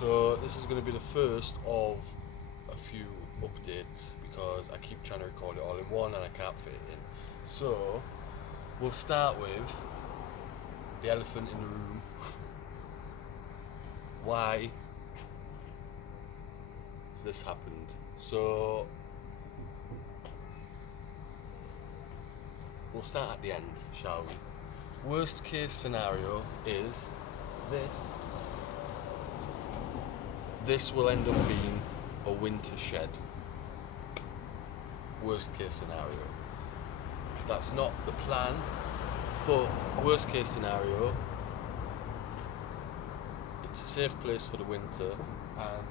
So this is going to be the first of a few updates because I keep trying to record it all in one and I can't fit it in. So we'll start with the elephant in the room. Why has this happened? So we'll start at the end, shall we? Worst case scenario is this will end up being a winter shed. Worst case scenario. That's not the plan, but worst case scenario, it's a safe place for the winter and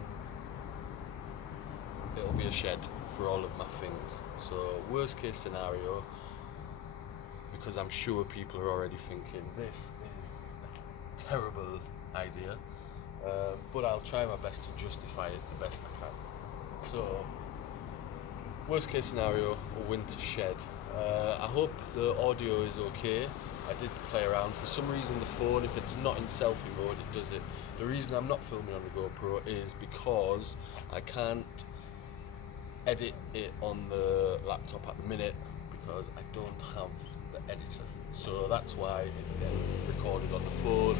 it'll be a shed for all of my things. So worst case scenario, because I'm sure people are already thinking this is a terrible idea, but I'll try my best to justify it the best I can. So worst case scenario, a winter shed. I hope the audio is okay. I did play around. For some reason the phone, if it's not in selfie mode, it does it. The reason I'm not filming on the GoPro is because I can't edit it on the laptop at the minute because I don't have the editor. So that's why it's getting recorded on the phone.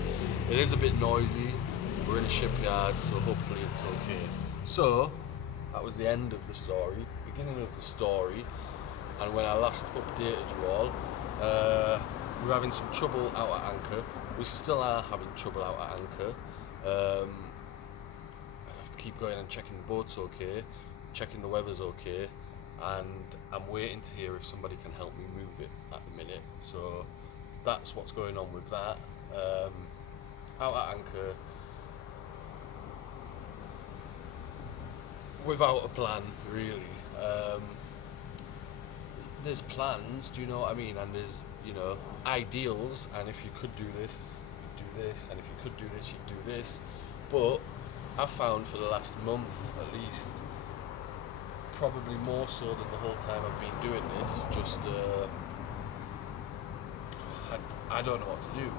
It is a bit noisy. We're in a shipyard, so hopefully it's okay. So that was the end of the story, beginning of the story. And when I last updated you all, we were having some trouble out at anchor. We still are having trouble out at anchor. I have to keep going and checking the boat's okay, checking the weather's okay, and I'm waiting to hear if somebody can help me move it at the minute. So that's what's going on with that. Out at anchor, without a plan, really. There's plans, do you know what I mean? And there's, ideals, and if you could do this, you'd do this, and if you could do this, you'd do this. But I've found for the last month at least, probably more so than the whole time I've been doing this, just I don't know what to do.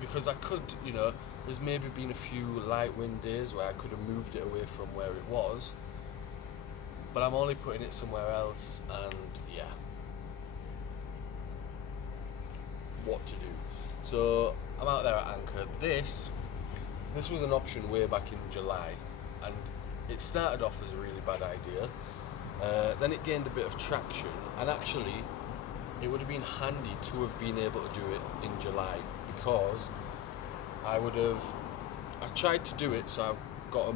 Because I could, there's maybe been a few light wind days where I could have moved it away from where it was, but I'm only putting it somewhere else, and yeah, what to do. So I'm out there at anchor. This was an option way back in July, and it started off as a really bad idea. Then it gained a bit of traction, and actually it would have been handy to have been able to do it in July, because I tried to do it, so I've got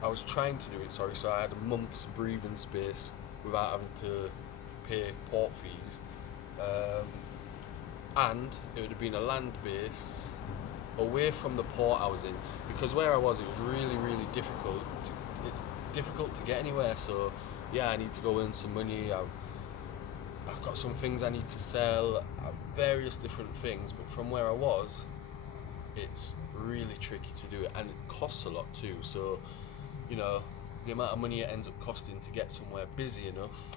I was trying to do it, so I had a month's breathing space without having to pay port fees, and it would have been a land base away from the port I was in, because where I was, it was really, really difficult. It's difficult to get anywhere, so yeah, I need to go earn some money. I've got some things I need to sell, various different things, but from where I was, it's really tricky to do it, and it costs a lot too. So, the amount of money it ends up costing to get somewhere busy enough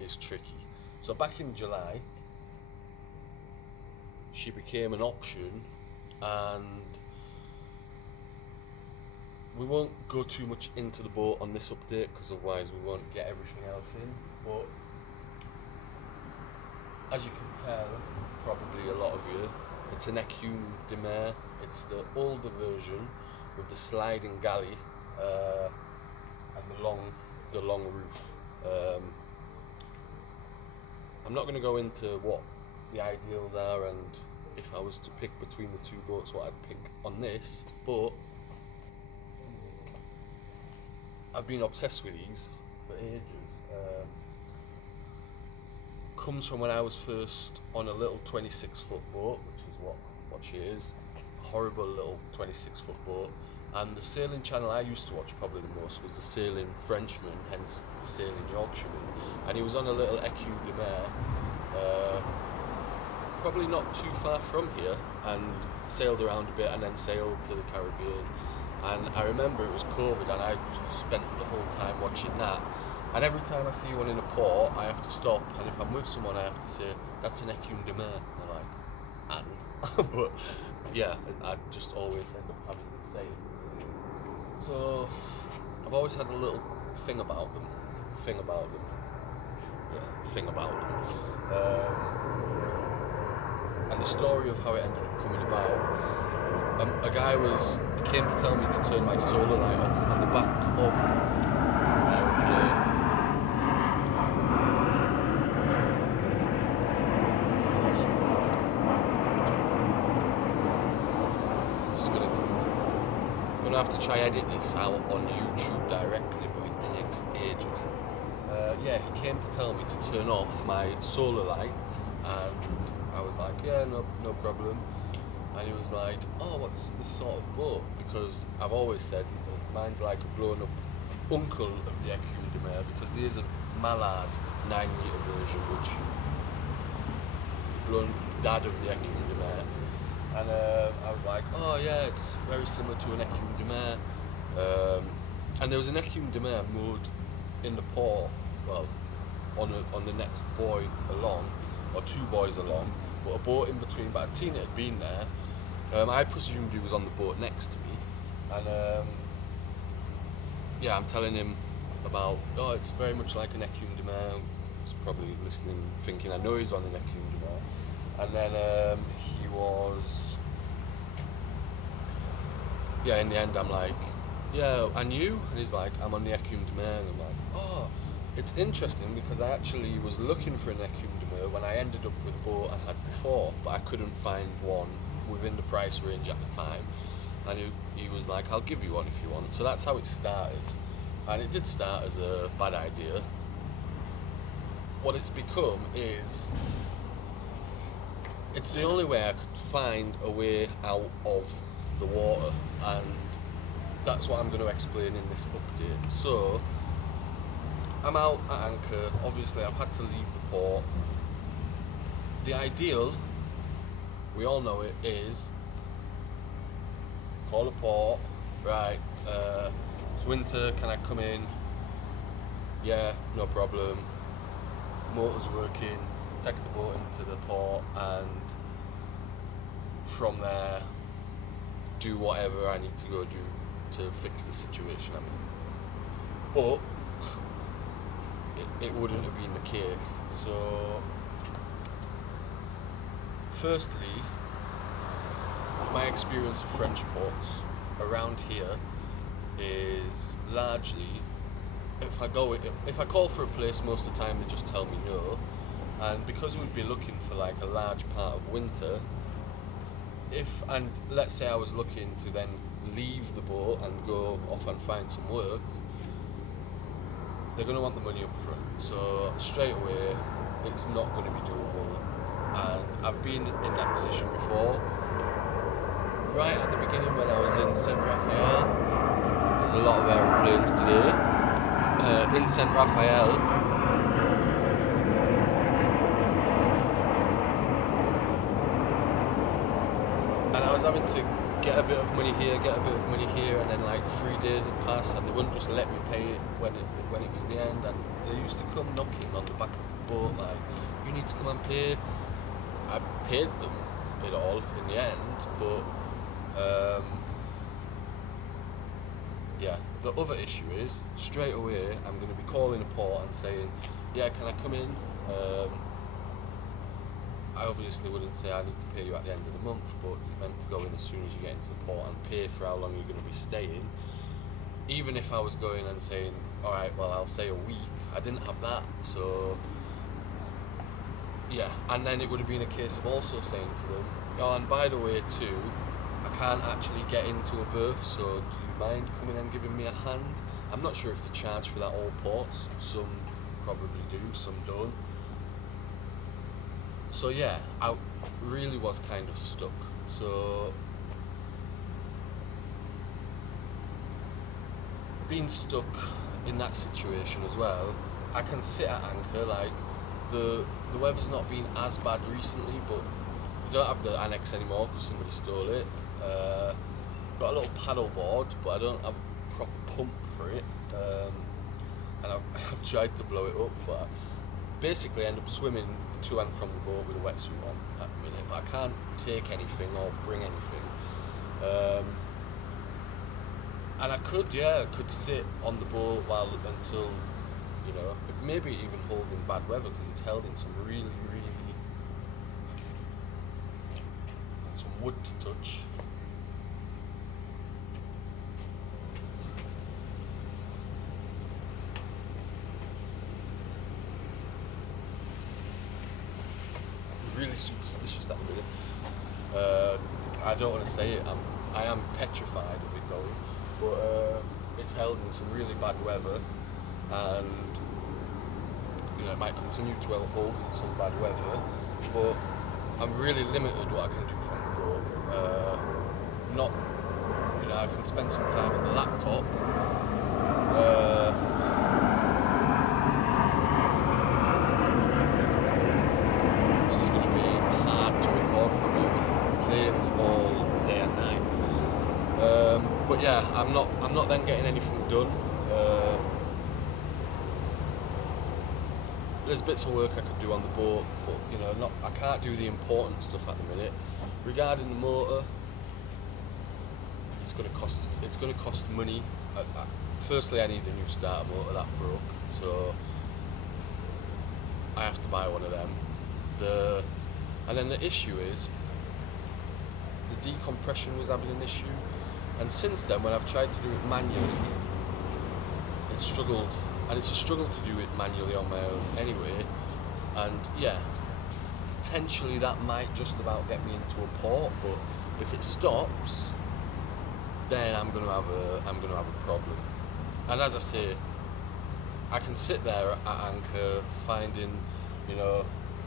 is tricky. So back in July, she became an option, and we won't go too much into the boat on this update because otherwise we won't get everything else in. But as you can tell, probably a lot of you, it's an Ecume de Mer. It's the older version with the sliding galley and the long roof. I'm not going to go into what the ideals are and if I was to pick between the two boats what I'd pick on this, but I've been obsessed with these for ages. Comes from when I was first on a little 26-foot boat, which is what she is, a horrible little 26-foot boat. And the sailing channel I used to watch probably the most was the Sailing Frenchman, hence the Sailing Yorkshireman. And he was on a little Ecume de Mer, probably not too far from here, and sailed around a bit and then sailed to the Caribbean. And I remember it was COVID and I spent the whole time watching that. And every time I see one in a port, I have to stop, and if I'm with someone, I have to say, that's an Ecume de Mer. And they're like, and? But yeah, I just always end up having to say it. So I've always had a little thing about them. Thing about them. Yeah, thing about them. And the story of how it ended up coming about. A guy he came to tell me to turn my solar light off on the back of an aeroplane. I'm gonna have to try edit this out on YouTube directly, but it takes ages. Yeah, he came to tell me to turn off my solar light, and I was like, yeah, no problem. And he was like, oh, what's this sort of boat? Because I've always said mine's like a blown up uncle of the Ecume de Mer, because there's a Mallard 9-metre version, which blown dad of the Ecume de Mer. And I was like, oh yeah, it's very similar to an Ecume de Mer. And there was an Ecume de Mer moored in the port, well, on the next buoy along, or 2 buoys along, but a boat in between. But I'd seen it had been there. I presumed he was on the boat next to me, and yeah, I'm telling him about, oh, it's very much like an Ecume de Mer. He's probably listening, thinking I know he's on an Ecume de Mer. And then he was, yeah, in the end I'm like, yeah, and you? And he's like, I'm on the Ecume de Mer. And I'm like, oh, it's interesting, because I actually was looking for an Ecume de Mer when I ended up with a boat I had before, but I couldn't find one within the price range at the time. And he was like, I'll give you one if you want. So that's how it started. And it did start as a bad idea. What it's become is, it's the only way I could find a way out of the water, and that's what I'm going to explain in this update. So I'm out at anchor. Obviously I've had to leave the port. The ideal, we all know it, is call a port, right, it's winter, can I come in? Yeah, no problem. Motor's working, take the boat into the port, and from there do whatever I need to go do to fix the situation I'm in. But it wouldn't have been the case. So firstly, my experience of French ports around here is largely, if I call for a place, most of the time they just tell me no. And because we'd be looking for like a large part of winter, and let's say I was looking to then leave the boat and go off and find some work, they're going to want the money up front. So straight away, it's not going to be doable. And I've been in that position before. Right at the beginning, when I was in Saint Raphael, there's a lot of aeroplanes today. In Saint Raphael, and I was having to get a bit of money here, and then like 3 days had passed, and they wouldn't just let me pay it when it was the end. And they used to come knocking on the back of the boat like, you need to come and pay. I paid them it all in the end, but yeah, the other issue is, straight away I'm going to be calling a port and saying, yeah, can I come in? I obviously wouldn't say I need to pay you at the end of the month, but you're meant to go in as soon as you get into the port and pay for how long you're going to be staying. Even if I was going and saying, alright, well, I'll say a week, I didn't have that. So yeah, and then it would have been a case of also saying to them, oh, and by the way too, I can't actually get into a berth, so do you mind coming and giving me a hand? I'm not sure if they charge for that all ports. Some probably do, some don't. So yeah, I really was kind of stuck. So being stuck in that situation as well, I can sit at anchor, like the weather's not been as bad recently, but we don't have the annex anymore because somebody stole it. Got a little paddle board, but I don't have a proper pump for it, and I've tried to blow it up, but I basically end up swimming to and from the boat with a wetsuit on at the minute, but I can't take anything or bring anything. And I could sit on the boat until, maybe even hold in bad weather, because it's held in some really some wood to touch. Really superstitious that minute. I don't want to say it. I am petrified of it going, but it's held in some really bad weather, and it might continue to hold in some bad weather. But I'm really limited what I can do from the boat. I can spend some time on the laptop. But yeah, I'm not then getting anything done. There's bits of work I could do on the boat, but I can't do the important stuff at the minute. Regarding the motor, it's going to cost money. Firstly, I need a new starter motor that broke, so I have to buy one of them. And then the issue is the decompression was having an issue. And since then, when I've tried to do it manually, it's struggled. And it's a struggle to do it manually on my own anyway. And yeah, potentially that might just about get me into a port, but if it stops, then I'm gonna have a problem. And as I say, I can sit there at anchor, finding,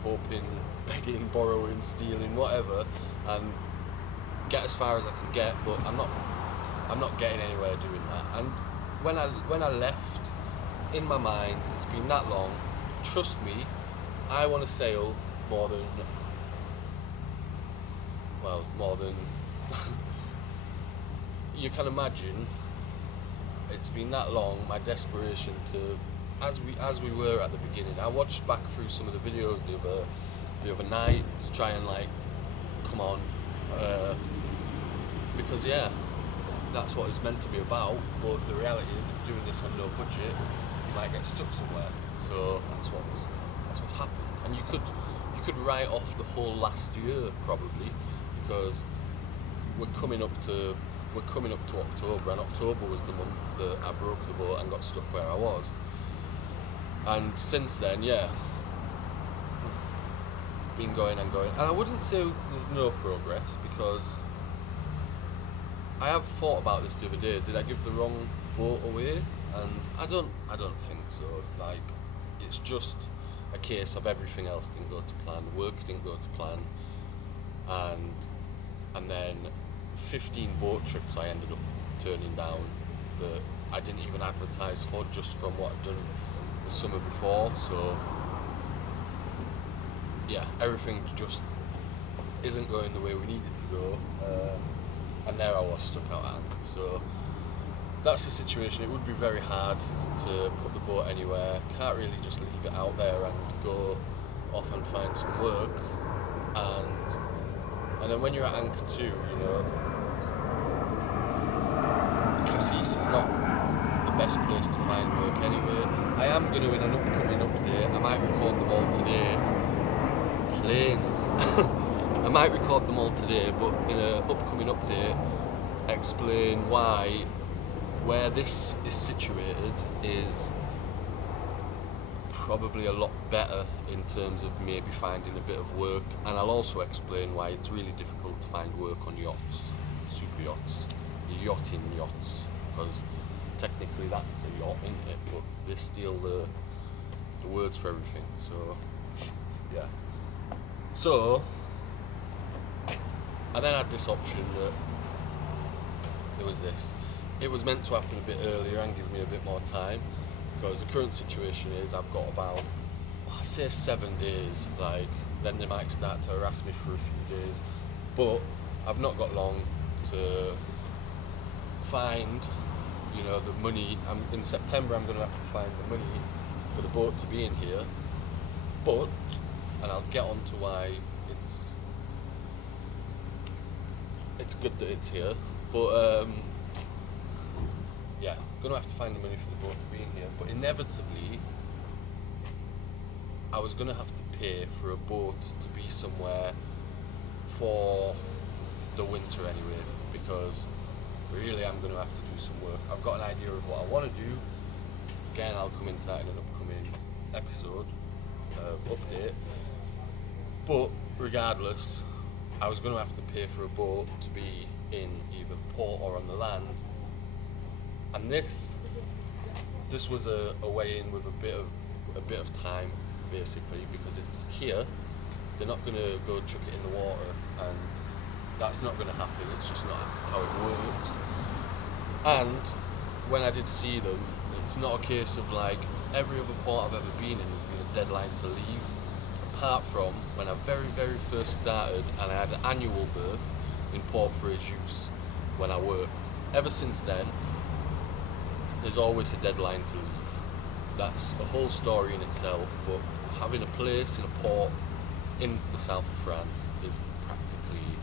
hoping, begging, borrowing, stealing, whatever, and get as far as I can get, but I'm not getting anywhere doing that. And when I left, in my mind, it's been that long, trust me, I want to sail more than you can imagine. It's been that long, my desperation to, as we were at the beginning. I watched back through some of the videos the other night to try and come on, because yeah, that's what it's meant to be about. But the reality is, if you're doing this on no budget, you might get stuck somewhere. So that's what's happened. And you could write off the whole last year probably, because we're coming up to October, and October was the month that I broke the boat and got stuck where I was. And since then, yeah, been going and going. And I wouldn't say there's no progress, because I have thought about this the other day. Did I give the wrong boat away? And I don't think so. It's just a case of everything else didn't go to plan, work didn't go to plan, and then 15 boat trips I ended up turning down that I didn't even advertise for, just from what I'd done the summer before. So yeah, everything just isn't going the way we need it to go, and there I was stuck out at anchor. So that's the situation. It would be very hard to put the boat anywhere. Can't really just leave it out there and go off and find some work. And then when you're at anchor too, Cassis is not the best place to find work anyway. I am going to, in an upcoming update, I might record them all today. Planes. I might record them all today, but in an upcoming update, explain where this is situated is probably a lot better in terms of maybe finding a bit of work, and I'll also explain why it's really difficult to find work on yachts, super yachts, yachting yachts, because technically that's a yacht, isn't it? But they steal the words for everything. So yeah. So I then had this option that there was this. It was meant to happen a bit earlier and give me a bit more time, because the current situation is I've got about, I say 7 days, then they might start to harass me for a few days, but I've not got long to find, the money. In September I'm going to have to find the money for the boat to be in here, but and I'll get on to why it's good that it's here. But yeah, gonna have to find the money for the boat to be in here. But inevitably, I was gonna have to pay for a boat to be somewhere for the winter anyway, because really I'm gonna have to do some work. I've got an idea of what I want to do. Again, I'll come into that in an upcoming episode update. But regardless, I was going to have to pay for a boat to be in either port or on the land, and this was a way in with a bit of time, basically, because it's here. They're not going to go chuck it in the water, and that's not going to happen. It's just not how it works. And when I did see them, it's not a case of like every other port I've ever been in has been a deadline to leave, apart from when I very, very first started and I had an annual berth in port for his use when I worked. Ever since then, there's always a deadline to leave. That's a whole story in itself, but having a place in a port in the south of France is practically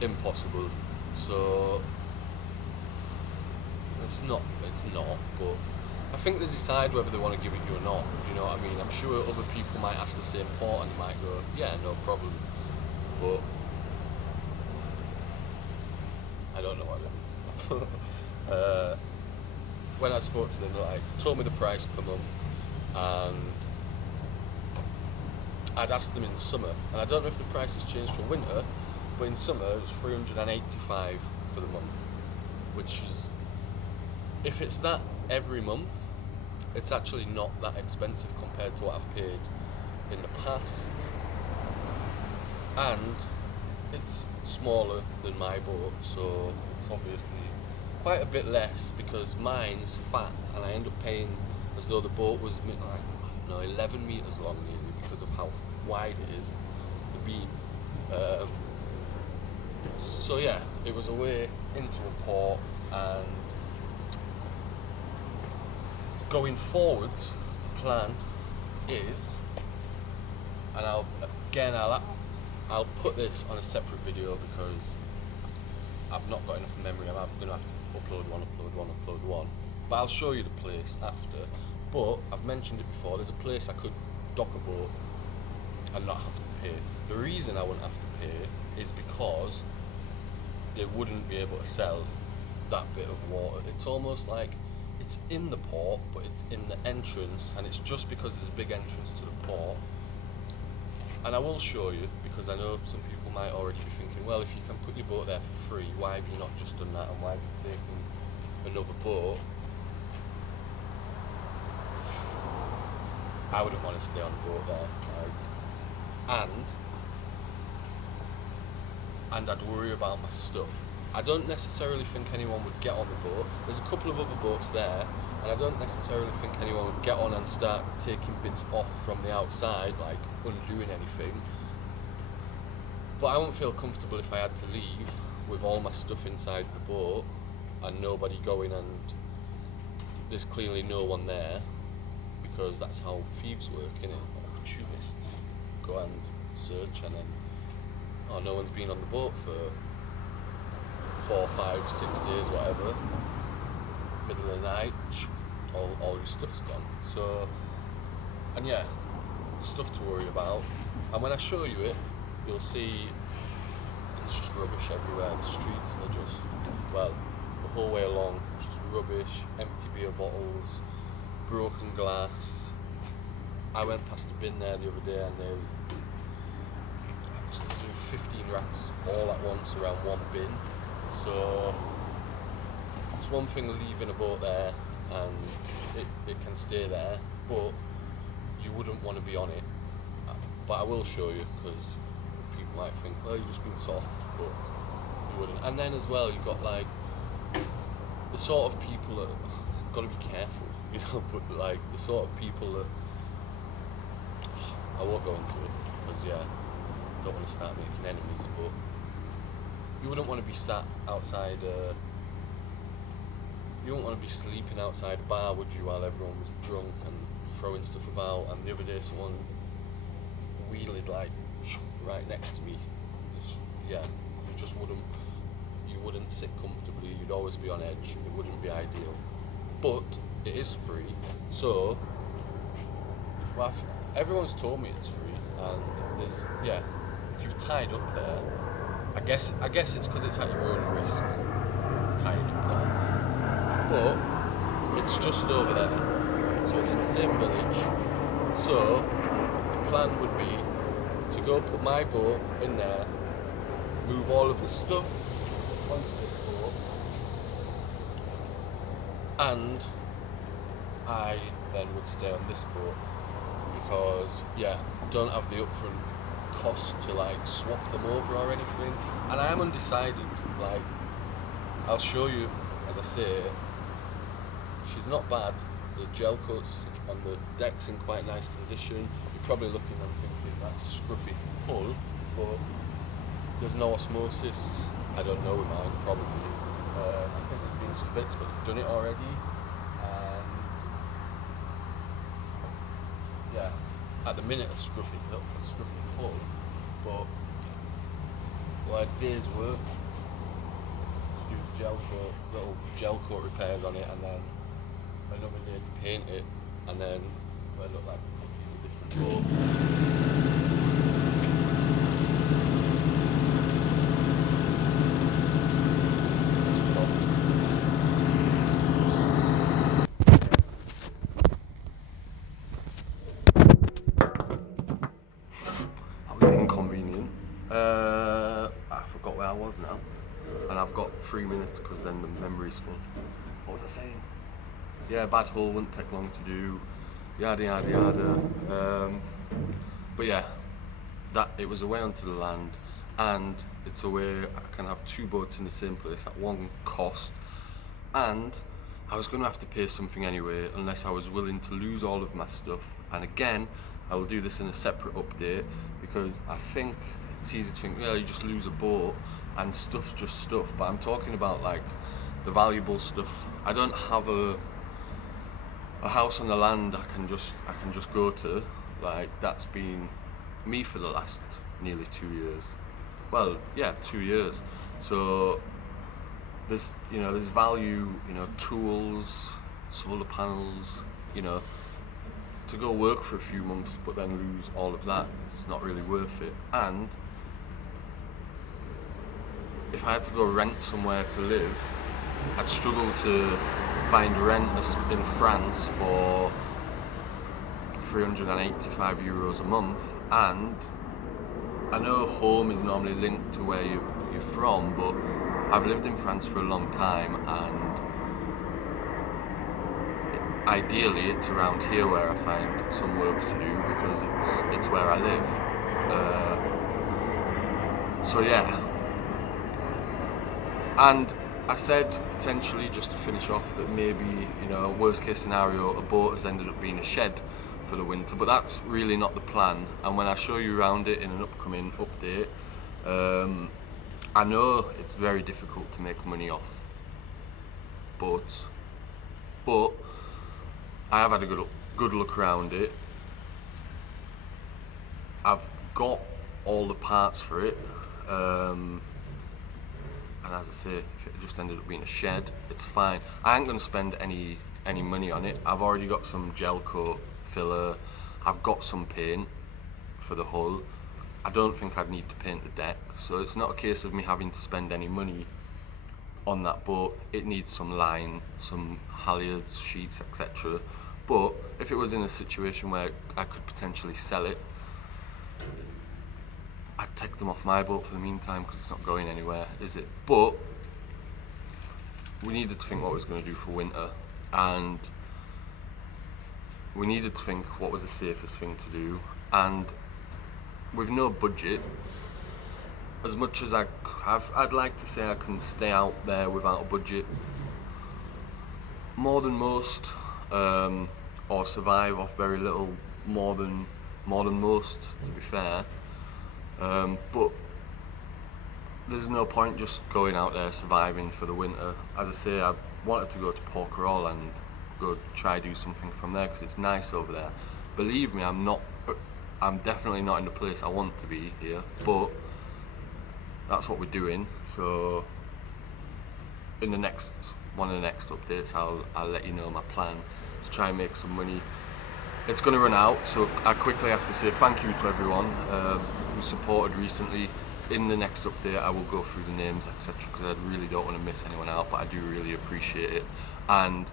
impossible. So it's not, but I think they decide whether they want to give it you or not. You know what I mean? I'm sure other people might ask the same port and they might go, yeah, no problem. But I don't know what it is. When I spoke to them, they told me the price per month, and I'd asked them in summer, and I don't know if the price has changed for winter, but in summer it was $385 for the month, which is, if it's that every month, it's actually not that expensive compared to what I've paid in the past, and it's smaller than my boat, so it's obviously quite a bit less, because mine's fat and I end up paying as though the boat was like, I don't know, 11 meters long nearly, because of how wide it is, the beam. So yeah, it was a way into a port, and going forwards, the plan is, and I'll put this on a separate video because I've not got enough memory. I'm going to have to upload one. But I'll show you the place after. But I've mentioned it before, there's a place I could dock a boat and not have to pay. The reason I wouldn't have to pay is because they wouldn't be able to sell that bit of water. It's almost like it's in the port, but it's in the entrance, and it's just because there's a big entrance to the port. And I will show you, because I know some people might already be thinking, well, if you can put your boat there for free, why have you not just done that, and why have you taken another boat? I wouldn't want to stay on a boat there, and I'd worry about my stuff. I don't necessarily think anyone would get on the boat. There's a couple of other boats there, and I don't necessarily think anyone would get on and start taking bits off from the outside, like undoing anything. But I won't feel comfortable if I had to leave with all my stuff inside the boat and nobody going, and there's clearly no one there, because that's how thieves work, innit? Opportunists go and search, and then, oh, no one's been on the boat for 4, 5, 6 days, whatever. Middle of the night, all your stuff's gone. So, and yeah, stuff to worry about. And when I show you it, you'll see it's just rubbish everywhere. The streets are just, well, the whole way along, just rubbish, empty beer bottles, broken glass. I went past a bin there the other day, and I must have seen 15 rats all at once around one bin. So it's one thing leaving a boat there, and it can stay there, but you wouldn't want to be on it. But I will show you, because people might think, well, you're just being soft, but you wouldn't. And then as well, you've got like the sort of people that got to be careful, you know. But like the sort of people that, I won't go into it, because yeah, I don't want to start making enemies. But you wouldn't want to be sat outside. You wouldn't want to be sleeping outside a bar, would you, while everyone was drunk and throwing stuff about? And the other day, someone wheeling like right next to me. Yeah, you wouldn't sit comfortably. You'd always be on edge. It wouldn't be ideal, but it is free. So, well, everyone's told me it's free, and there's if you've tied up there, I guess it's because it's at your own risk tying up there, but it's just over there, so it's in the same village. So the plan would be to go put my boat in there, move all of the stuff onto this boat, and I then would stay on this boat because don't have the upfront cost to like swap them over or anything, and I am undecided. Like, I'll show you as I say. She's not bad. The gel coat's on the deck's in quite nice condition. You're probably looking and thinking that's a scruffy hull, but there's no osmosis. I don't know with mine, probably. I think there's been some bits, but they've done it already. And at the minute a scruffy hull, but a day's work to do little gel coat repairs on it, and then another day to paint it, and then it'll look like a completely different boat. Inconvenient. I forgot where I was now, and I've got 3 minutes because then the memory's full. What was I saying? Yeah, bad hull, wouldn't take long to do. Yada yada yada. But yeah, that it was away onto the land, and it's a way I can have two boats in the same place at one cost, and I was going to have to pay something anyway unless I was willing to lose all of my stuff. And again, I will do this in a separate update, because I think it's easy to think, well, you just lose a boat and stuff's just stuff, but I'm talking about like the valuable stuff. I don't have a house on the land I can just go to. Like, that's been me for the last nearly 2 years. Well, yeah, 2 years. So there's value, tools, solar panels, to go work for a few months but then lose all of that. It's not really worth it. And if I had to go rent somewhere to live, I'd struggle to find rent in France for €385 a month, and I know home is normally linked to where you're from, but I've lived in France for a long time, and ideally it's around here where I find some work to do, because it's where I live. So yeah, and I said potentially, just to finish off, that maybe, worst case scenario, a boat has ended up being a shed for the winter, but that's really not the plan. And when I show you around it in an upcoming update, I know it's very difficult to make money off boats, but I have had a good look around it. I've got all the parts for it, and as I say, if it just ended up being a shed, it's fine. I ain't gonna spend any money on it. I've already got some gel coat filler. I've got some paint for the hull. I don't think I'd need to paint the deck, so it's not a case of me having to spend any money on that boat. It needs some line, some halyards, sheets, etc. But if it was in a situation where I could potentially sell it, I'd take them off my boat for the meantime, because it's not going anywhere, is it? But we needed to think what we was going to do for winter, and we needed to think what was the safest thing to do. And with no budget, as much as I'd like to say I can stay out there without a budget more than most, or survive off very little more than most, to be fair. But there's no point just going out there surviving for the winter. As I say, I wanted to go to Porquerolles and go try do something from there, because it's nice over there. Believe me, I'm not I'm definitely not in the place I want to be here, but that's what we're doing. So in the next one of the next updates, I'll let you know my plan to try and make some money. It's going to run out, so I quickly have to say thank you to everyone who supported recently. In the next update, I will go through the names, etc., because I really don't want to miss anyone out, but I do really appreciate it. And